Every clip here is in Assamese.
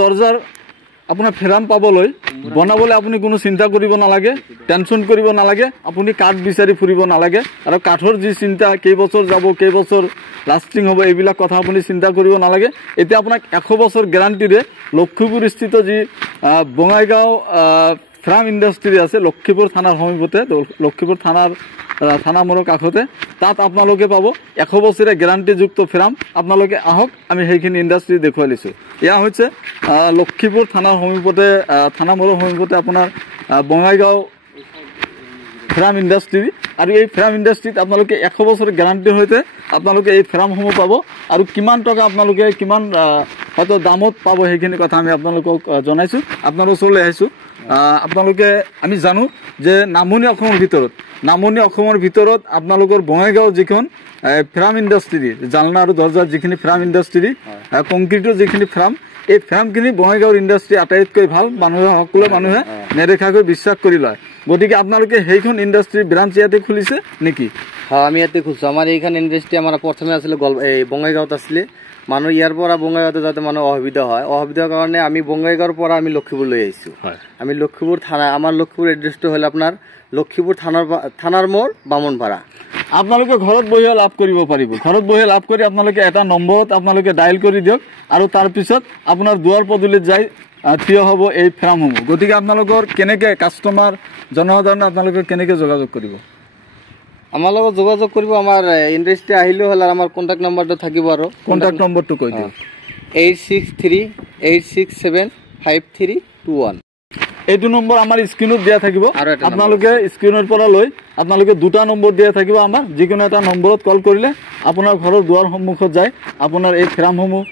দৰজাৰ আপনাৰ ফ্ৰেম পাবলৈ বনাবলৈ আপনি কোনো চিন্তা কৰিব নালাগে, টেনশন কৰিব নালাগে, আপনি কাঠ বিচাৰি ফুৰিব নালাগে। আৰু কাঠৰ যি চিন্তা কেইবছৰ যাব, কেইবছৰ লাষ্টিং হ'ব, এইবিলাক কথা আপুনি চিন্তা কৰিব নালাগে। এতিয়া আপোনাক 100 বছৰ গ্যাৰাণ্টিৰে লক্ষীপুৰ স্থিত যি বঙাইগাঁও ফ্ৰেম ইণ্ডাষ্ট্ৰি আছে, লক্ষীপুৰ থানাৰ সমীপতে, লক্ষীপুৰ থানা মোড়ৰ কাষতে, তাত আপোনালোকে পাব 100 বছৰীয়া গ্যাৰাণ্টিযুক্ত ফ্ৰেম। আপোনালোকে আহক, আমি সেইখিনি ইণ্ডাষ্ট্ৰি দেখুৱাই লৈছোঁ। এয়া হৈছে লক্ষীপুৰ থানাৰ সমীপতে, থানা মোড়ৰ সমীপতে আপোনাৰ বঙাইগাঁও ফ্ৰেম ইণ্ডাষ্ট্ৰি। আৰু এই ফ্ৰেম ইণ্ডাষ্ট্ৰিত আপোনালোকে 100 বছৰ গ্যাৰাণ্টিৰ সৈতে আপোনালোকে এই ফ্ৰেমসমূহ পাব। আৰু কিমান টকা আপোনালোকে কিমান হয়তো দামত পাব সেইখিনি কথা আমি আপোনালোকক জনাইছোঁ। আপোনাৰ ওচৰলৈ আহিছোঁ। আপোনালোকে আমি জানো যে নামনি অসমৰ ভিতৰত আপোনালোকৰ বঙাইগাঁও যিখন ফ্ৰেম ইণ্ডাষ্ট্ৰি, জালনা আৰু দৰ্জাৰ যিখিনি ফ্ৰেম ইণ্ডাষ্ট্ৰি, কংক্ৰিটৰ যিখিনি ফ্ৰেম, এই ফ্ৰেমখিনি বঙাইগাঁৱৰ ইণ্ডাষ্ট্ৰি আটাইতকৈ ভাল। সকলো মানুহে নেদেখাকৈ বিশ্বাস কৰি লয়। গতিকে আপোনালোকে সেইখন ইণ্ডাষ্ট্ৰিৰ ব্ৰাঞ্চ ইয়াতে খুলিছে নেকি? হ্যাঁ, আমি ইয়াতে খুলছো। আমাৰ এইখানে ইন্ডাস্ট্ৰি আমাৰ প্ৰথমে আসলে বঙ্গাইগাঁৱত আসলে মানুষ ইয়াৰ পৰা বঙ্গাইগাঁৱতে যাতে মানুষ অসুবিধা হয়, অসুবিধাৰ কাৰণে আমি বঙ্গাইগাঁৱৰ পৰা আমি লক্ষীপুৰ লৈ আহিছো। আমি লক্ষীপুৰ থানা, আমাৰ লক্ষীপুৰ এড্ৰেসটা হল আপনাৰ লক্ষীপুৰ থানাৰ মোড় বামনপাড়া। আপোনালোকে ঘৰত বহি লাভ কৰিব পাৰিব। ঘৰত বহি লাভ কৰি আপোনালোকে এটা নম্বৰত আপোনালোকে ডায়েল কৰি দিয়ক, আৰু তাৰপিছত আপোনাৰ দুৱাৰ পদূলিত যাই থিয় হ'ব এই ফ্ৰেমসমূহ। গতিকে আপোনালোকৰ কেনেকৈ কাষ্টমাৰ জনসাধাৰণে আপোনালোকে কেনেকৈ যোগাযোগ কৰিব? আমাৰ লগত যোগাযোগ কৰিব, আমাৰ ইন্ডাস্ট্ৰি আহিলেও হল। আমাৰ কন্ট্যাক্ট নাম্বাৰটা থাকিব। আৰ কন্ট্যাক্ট নম্বৰটো কৈ দিয়ক। 8638675321। এইটো নম্বৰ আমাৰ স্ক্ৰীনত দিয়া থাকিব। আপোনালোকে স্ক্ৰীনৰ পৰা লৈ আপোনালোকে দুটা নম্বৰ দিয়া থাকিব আমাৰ। যিকোনো এটা নম্বৰত কল কৰিলে আপোনাৰ ঘৰৰ দুৱাৰ সন্মুখত যায় আপোনাৰ এই ফ্ৰেমসমূহ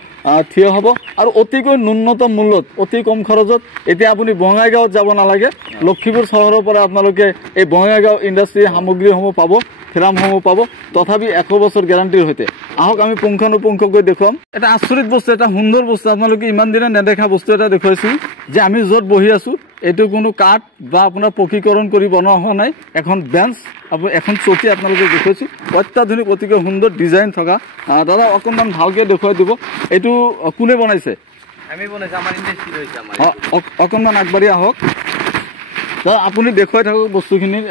থিয় হ'ব। আৰু অতিকৈ ন্যূনতম মূল্যত, অতি কম খৰচত। এতিয়া আপুনি বঙাইগাঁৱত যাব নালাগে, লক্ষীপুৰ চহৰৰ পৰা আপোনালোকে এই বঙাইগাঁও ইণ্ডাষ্ট্ৰিৰ সামগ্ৰীসমূহ পাব, ফ্ৰেমসমূহ পাব, তথাপি 100 বছৰ গ্যাৰাণ্টিৰ সৈতে। আহক আমি পুংখানুপুংখকৈ দেখুৱাম। এটা আচৰিত বস্তু, এটা সুন্দৰ বস্তু, আপোনালোকে ইমান দিনে নেদেখা বস্তু এটা দেখুৱাইছোঁ। যে আমি য'ত বহি আছোঁ এইটো কোনো কাঠ বা আপোনাৰ পকীকৰণ কৰি বনোৱা হোৱা নাই। এখন বেঞ্চ, এখন চকী আপোনালোকে দেখুৱাইছোঁ, অত্যাধুনিক, অতিকৈ সুন্দৰ ডিজাইন থকা। দাদা অকণমান ভালকৈ দেখুৱাই দিব। এইটো কোনে বনাইছে? আমি বনাইছোঁ, আমাৰ ইণ্ডাষ্ট্ৰি হৈছে। অকণমান আগবাঢ়ি আহক দাদা, আপুনি দেখুৱাই থাকক বস্তুখিনিৰ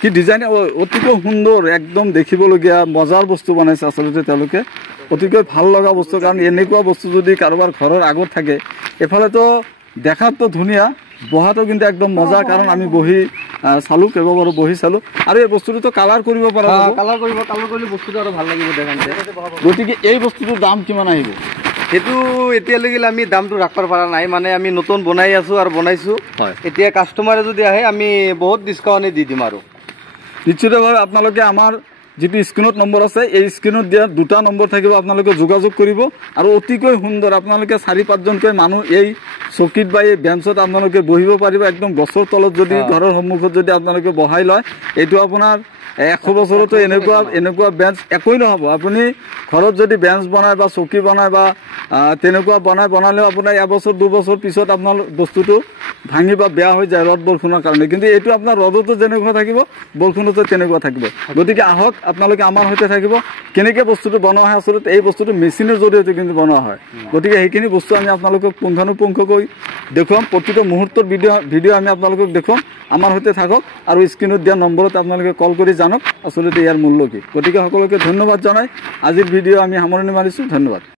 কি ডিজাইন। অতিকৈ সুন্দৰ, একদম দেখিবলগীয়া মজাৰ বস্তু বনাইছে আচলতে তেওঁলোকে। অতিকৈ ভাল লগা বস্তু, কাৰণ এনেকুৱা বস্তু যদি কাৰোবাৰ ঘৰৰ আগত থাকে, এফালেতো দেখাততো ধুনীয়া, বহাটো কিন্তু একদম মজা। কাৰণ আমি বহি চালোঁ, কেইবাবাৰো বহি চালোঁ। আৰু এই বস্তুটোতো কালাৰ কৰিব পৰা যাব। কালাৰ কৰিলে বস্তুটো আৰু ভাল লাগিব দেখাতে। গতিকে এই বস্তুটোৰ দাম কিমান আহিব? সেইটো এতিয়ালৈকে আমি দামটো ৰাখিব পৰা নাই, মানে আমি নতুন বনাই আছোঁ আৰু বনাইছোঁ। এতিয়া কাষ্টমাৰে যদি আহে আমি বহুত ডিছকাউণ্ট দি দিম। আৰু নিশ্চিতভাৱে আপোনালোকে আমাৰ যিটো স্ক্ৰীনত নম্বৰ আছে, এই স্ক্ৰীনত দিয়া দুটা নম্বৰ থাকিব, আপোনালোকে যোগাযোগ কৰিব। আৰু অতিকৈ সুন্দৰ, আপোনালোকে 4-5জনকৈ মানুহ এই চকীত বা এই বেঞ্চত আপোনালোকে বহিব পাৰিব। একদম গছৰ তলত যদি ঘৰৰ সন্মুখত যদি আপোনালোকে বহাই লয়, এইটো আপোনাৰ 100 বছৰতো এনেকুৱা বেঞ্চ একোৱেই নহ'ব। আপুনি ঘৰত যদি বেঞ্চ বনায় বা চকী বনায় বা তেনেকুৱা বনালেও আপোনাৰ 1 বছৰ 2 বছৰ পিছত আপোনাৰ বস্তুটো ভাঙি বা বেয়া হৈ যায় ৰ'দ বৰষুণৰ কাৰণে। কিন্তু এইটো আপোনাৰ ৰ'দতো যেনেকুৱা থাকিব, বৰষুণতো তেনেকুৱা থাকিব। গতিকে আহক, আপোনালোকে আমাৰ সৈতে থাকিব। কেনেকৈ বস্তুটো বনোৱা হয়, আচলতে এই বস্তুটো মেচিনৰ জৰিয়তে কিন্তু বনোৱা হয়। গতিকে সেইখিনি বস্তু আমি আপোনালোকক পুংখানুপুংখকৈ দেখুৱাম। প্ৰতিটো মুহূৰ্তৰ ভিডিঅ' আমি আপোনালোকক দেখুৱাম। আমাৰ সৈতে থাকক আৰু স্ক্ৰীনত দিয়া নম্বৰত আপোনালোকে কল কৰি জানক আচলতে ইয়াৰ মূল্য কি। গতিকে সকলোকে ধন্যবাদ জনাই আজিৰ ভিডিঅ' আমি সামৰণি মাৰিছোঁ। ধন্যবাদ।